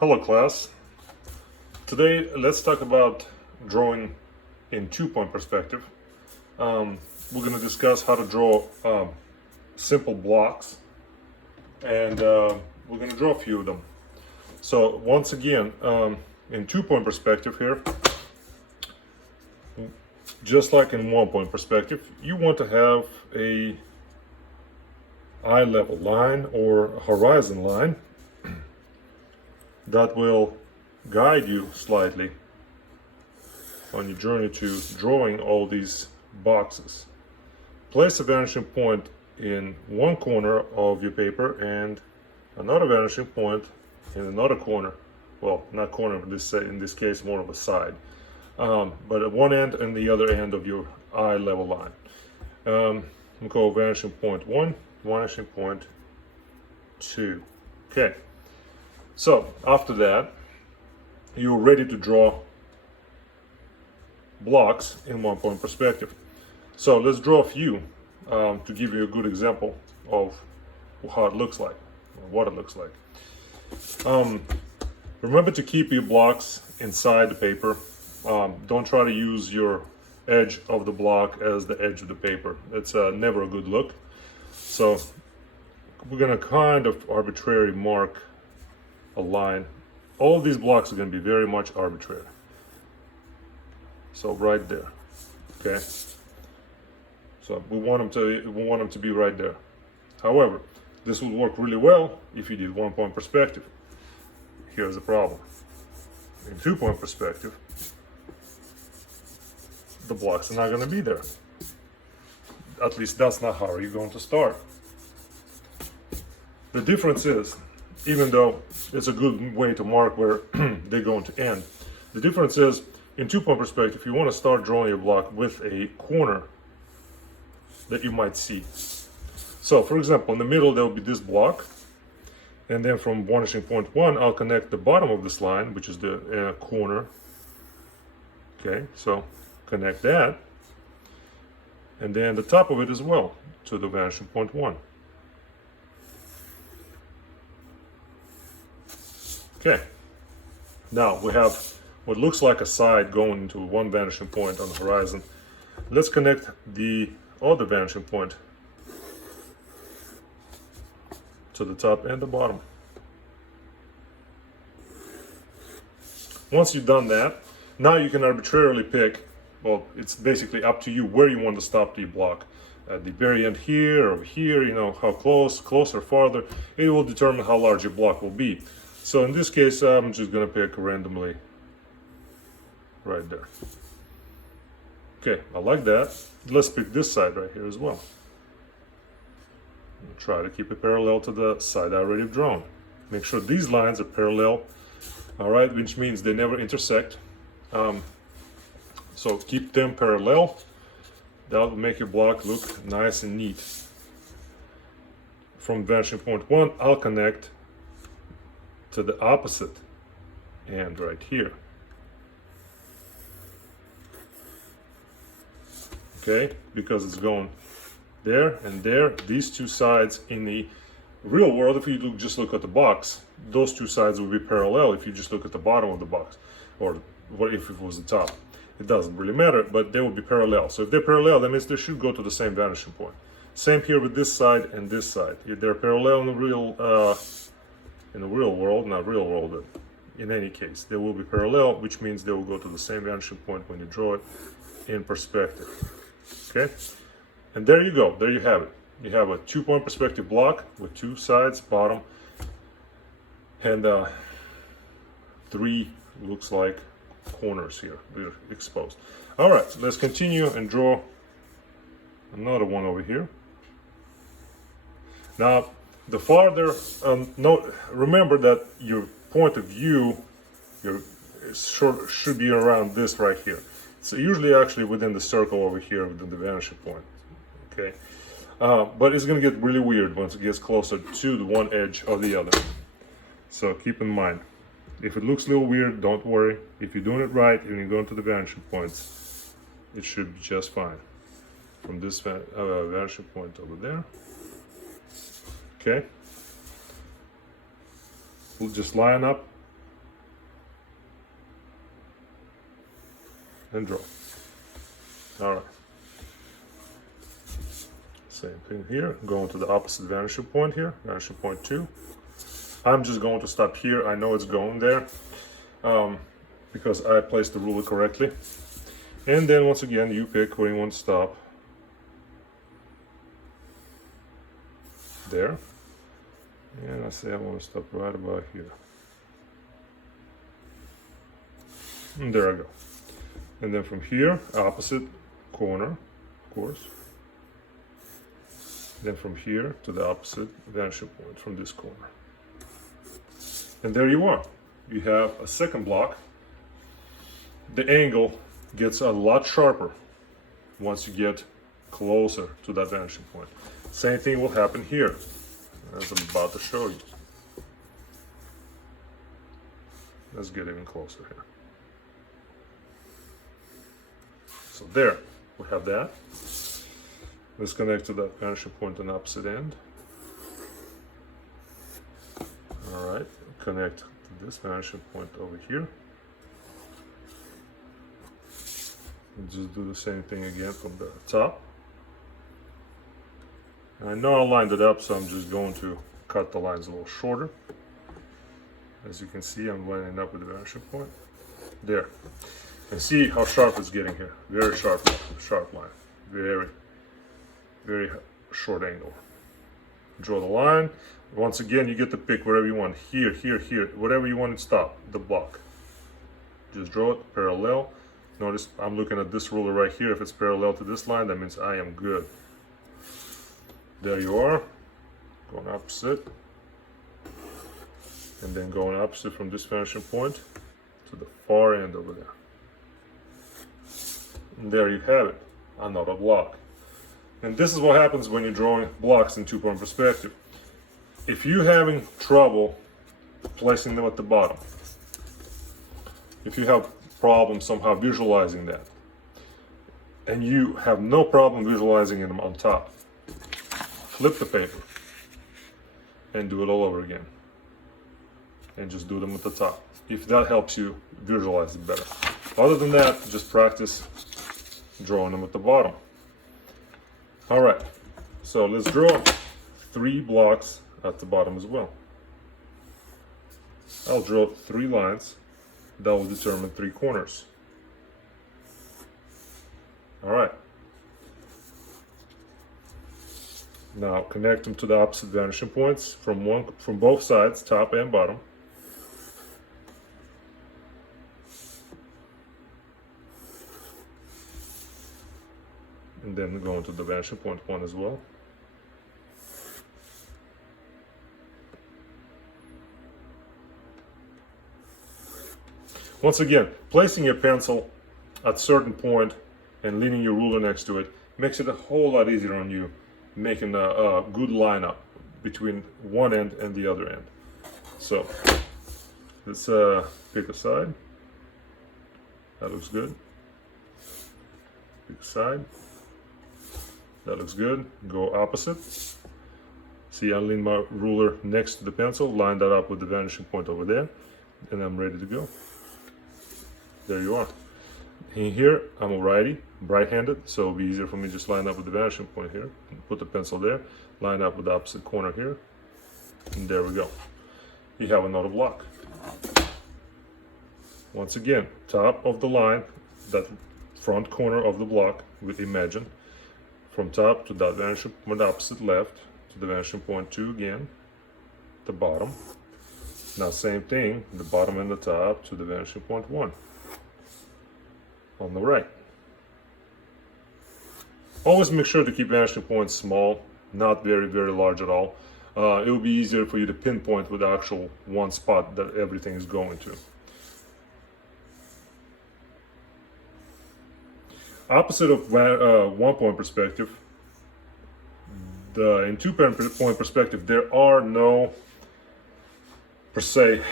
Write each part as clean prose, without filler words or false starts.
Hello class. Today let's talk about drawing in 2-point perspective. We're going to discuss how to draw simple blocks, and we're going to draw a few of them. So once again, in 2-point perspective here, just like in 1-point perspective, you want to have a eye level line or a horizon line that will guide you slightly on your journey to drawing all these boxes. Place a vanishing point in one corner of your paper and another vanishing point in another corner. Well, not corner, in this case more of a side, but at one end and the other end of your eye level line. We'll go vanishing point 1, vanishing point 2. Okay, so after that you're ready to draw blocks in 1-point perspective. So let's draw a few to give you a good example of how it looks like, or what it looks like. Remember to keep your blocks inside the paper. Don't try to use your edge of the block as the edge of the paper. It's never a good look. So we're gonna kind of arbitrarily mark a line. All of these blocks are going to be very much arbitrary. So right there, okay. So we want them to be right there. However, this would work really well if you did 1-point perspective. Here's the problem: in 2-point perspective, the blocks are not going to be there. At least that's not how you're going to start. The difference is, even though it's a good way to mark where they're going to end, the difference is, in 2-point perspective, you want to start drawing your block with a corner that you might see. So for example, in the middle there will be this block, and then from vanishing point 1 I'll connect the bottom of this line, which is the corner. Okay, so connect that, and then the top of it as well to the vanishing point 1. Okay, now we have what looks like a side going into one vanishing point on the horizon. Let's connect the other vanishing point to the top and the bottom. Once you've done that, now you can arbitrarily pick, well, it's basically up to you where you want to stop the block. At the very end here or here, you know, how close or farther, it will determine how large your block will be. So in this case, I'm just going to pick randomly right there. Okay, I like that. Let's pick this side right here as well. And try to keep it parallel to the side I already drawn. Make sure these lines are parallel, all right, which means they never intersect. So keep them parallel. That will make your block look nice and neat. From vanishing point 1, I'll connect to the opposite end right here. Okay, because it's going there and there. These two sides in the real world, if you just look at the box, those two sides will be parallel if you just look at the bottom of the box, or what if it was the top. It doesn't really matter, but they will be parallel. So if they're parallel, that means they should go to the same vanishing point. Same here with this side and this side. If they're parallel in the real world, not real world, but in any case, they will be parallel, which means they will go to the same vanishing point when you draw it in perspective. Okay, and there you go. There you have it. You have a 2-point perspective block with 2 sides, bottom, and 3 looks like corners here. They're exposed. All right, so let's continue and draw another one over here. Now, the farther, remember that your point of view should be around this right here. So usually actually within the circle over here, within the vanishing point. Okay, but it's going to get really weird once it gets closer to the one edge or the other. So keep in mind, if it looks a little weird, don't worry. If you're doing it right and you're going to the vanishing points, it should be just fine. From this vanishing point over there. Okay, we'll just line up and draw. All right. Same thing here. Going to the opposite vanishing point here, vanishing point 2. I'm just going to stop here. I know it's going there because I placed the ruler correctly. And then once again, you pick where you want to stop. There. And I say I want to stop right about here. And there I go. And then from here, opposite corner, of course. Then from here to the opposite vanishing point from this corner. And there you are. You have a second block. The angle gets a lot sharper once you get closer to that vanishing point. Same thing will happen here, as I'm about to show you. Let's get even closer here. So there, we have that. Let's connect to that vanishing point on the opposite end. All right, connect to this vanishing point over here. And just do the same thing again from the top. I know I lined it up, so I'm just going to cut the lines a little shorter. As you can see, I'm lining up with the vanishing point. There. And see how sharp it's getting here. Very sharp line. Very short angle. Draw the line. Once again, you get to pick wherever you want. Here, here, here. Whatever you want to stop the block. Just draw it parallel. Notice I'm looking at this ruler right here. If it's parallel to this line, that means I am good. There you are. Going opposite. And then going opposite from this vanishing point to the far end over there. And there you have it. Another block. And this is what happens when you're drawing blocks in two-point perspective. If you're having trouble placing them at the bottom, if you have problems somehow visualizing that, and you have no problem visualizing them on top, flip the paper and do it all over again. And just do them at the top, if that helps you visualize it better. Other than that, just practice drawing them at the bottom. All right, so let's draw 3 blocks at the bottom as well. I'll draw 3 lines that will determine 3 corners. All right. Now connect them to the opposite vanishing points from both sides, top and bottom. And then go into the vanishing point 1 as well. Once again, placing your pencil at a certain point and leaning your ruler next to it makes it a whole lot easier on you, making a good lineup between one end and the other end. So let's pick a side. That looks good. Pick a side. That looks good. Go opposite. See, I lean my ruler next to the pencil, line that up with the vanishing point over there, and I'm ready to go. There you are. In here, I'm a righty, right-handed, so it'll be easier for me to just line up with the vanishing point here. Put the pencil there, line up with the opposite corner here, and there we go. You have another block. Once again, top of the line, that front corner of the block, we imagine, from top to that vanishing point opposite left, to the vanishing point 2 again, the bottom. Now same thing, the bottom and the top to the vanishing point 1. On the right. Always make sure to keep vanishing points small, not very, very large at all. It will be easier for you to pinpoint with the actual one spot that everything is going to. Opposite of one-point perspective, in two-point perspective, there are no, per se,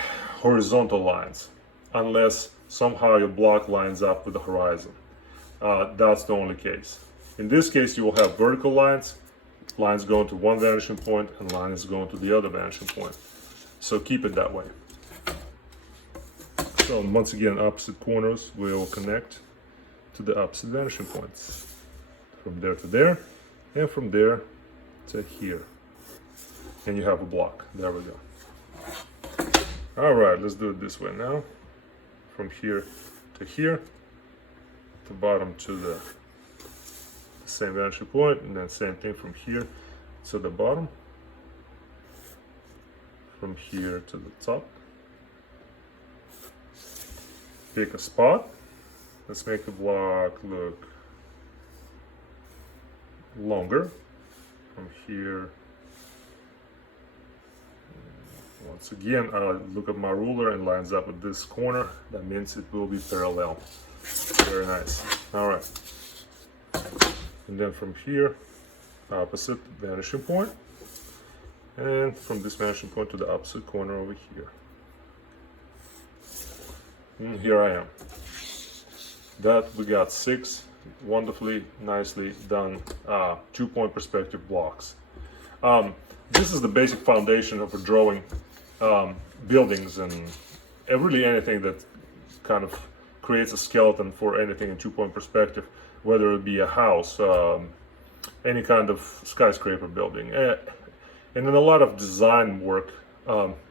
horizontal lines, unless somehow your block lines up with the horizon. That's the only case. In this case, you will have vertical lines going to one vanishing point, and lines going to the other vanishing point. So keep it that way. So once again, opposite corners will connect. to the opposite vanishing points. From there to there, and from there to here. And you have a block. There we go. All right, let's do it this way now. From here to here, the bottom to the same vanishing point, and then same thing from here to the bottom, from here to the top. Pick a spot. Let's make the block look longer. From here, once again, I look at my ruler and lines up with this corner. That means it will be parallel. Very nice. All right. And then from here, opposite vanishing point. And from this vanishing point to the opposite corner over here. And here I am. That we got 6 wonderfully, nicely done 2-point perspective blocks. This is the basic foundation of drawing buildings and really anything that kind of creates a skeleton for anything in 2-point perspective, whether it be a house, any kind of skyscraper building. And in a lot of design work,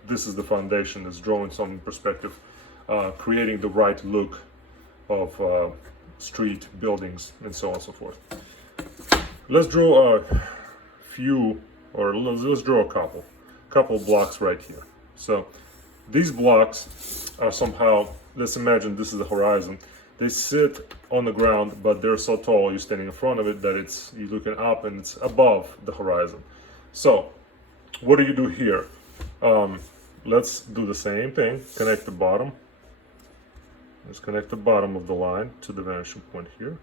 this is the foundation, is drawing something in perspective, creating the right look of street, buildings, and so on and so forth. Let's draw a few, or let's draw a couple blocks right here. So these blocks are somehow, let's imagine this is the horizon. They sit on the ground, but they're so tall, you're standing in front of it, that you're looking up and it's above the horizon. So what do you do here? Let's do the same thing. Connect the bottom. Let's connect the bottom of the line to the vanishing point here.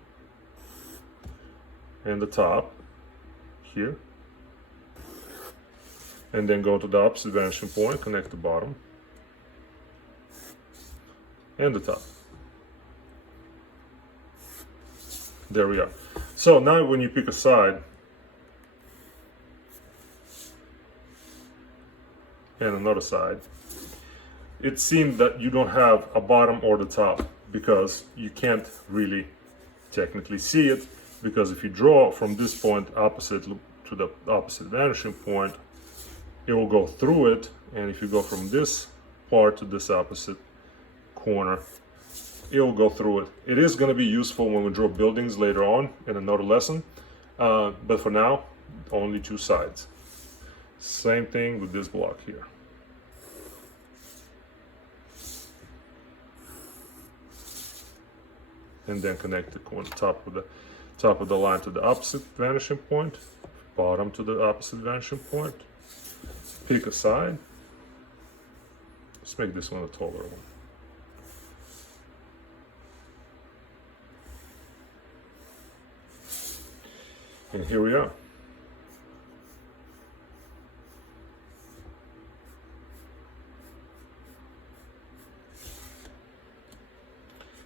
And the top here. And then go to the opposite vanishing point, connect the bottom and the top. There we are. So now when you pick a side and another side, it seems that you don't have a bottom or the top because you can't really technically see it, because if you draw from this point opposite to the opposite vanishing point, it will go through it, and if you go from this part to this opposite corner, it will go through it. It is going to be useful when we draw buildings later on in another lesson, but for now, only 2 sides. Same thing with this block here. And then connect the corner, top of the line to the opposite vanishing point, bottom to the opposite vanishing point. Pick a side. Let's make this one a taller one. And here we are.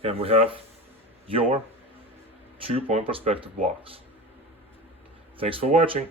And we have your 2-point perspective blocks. Thanks for watching.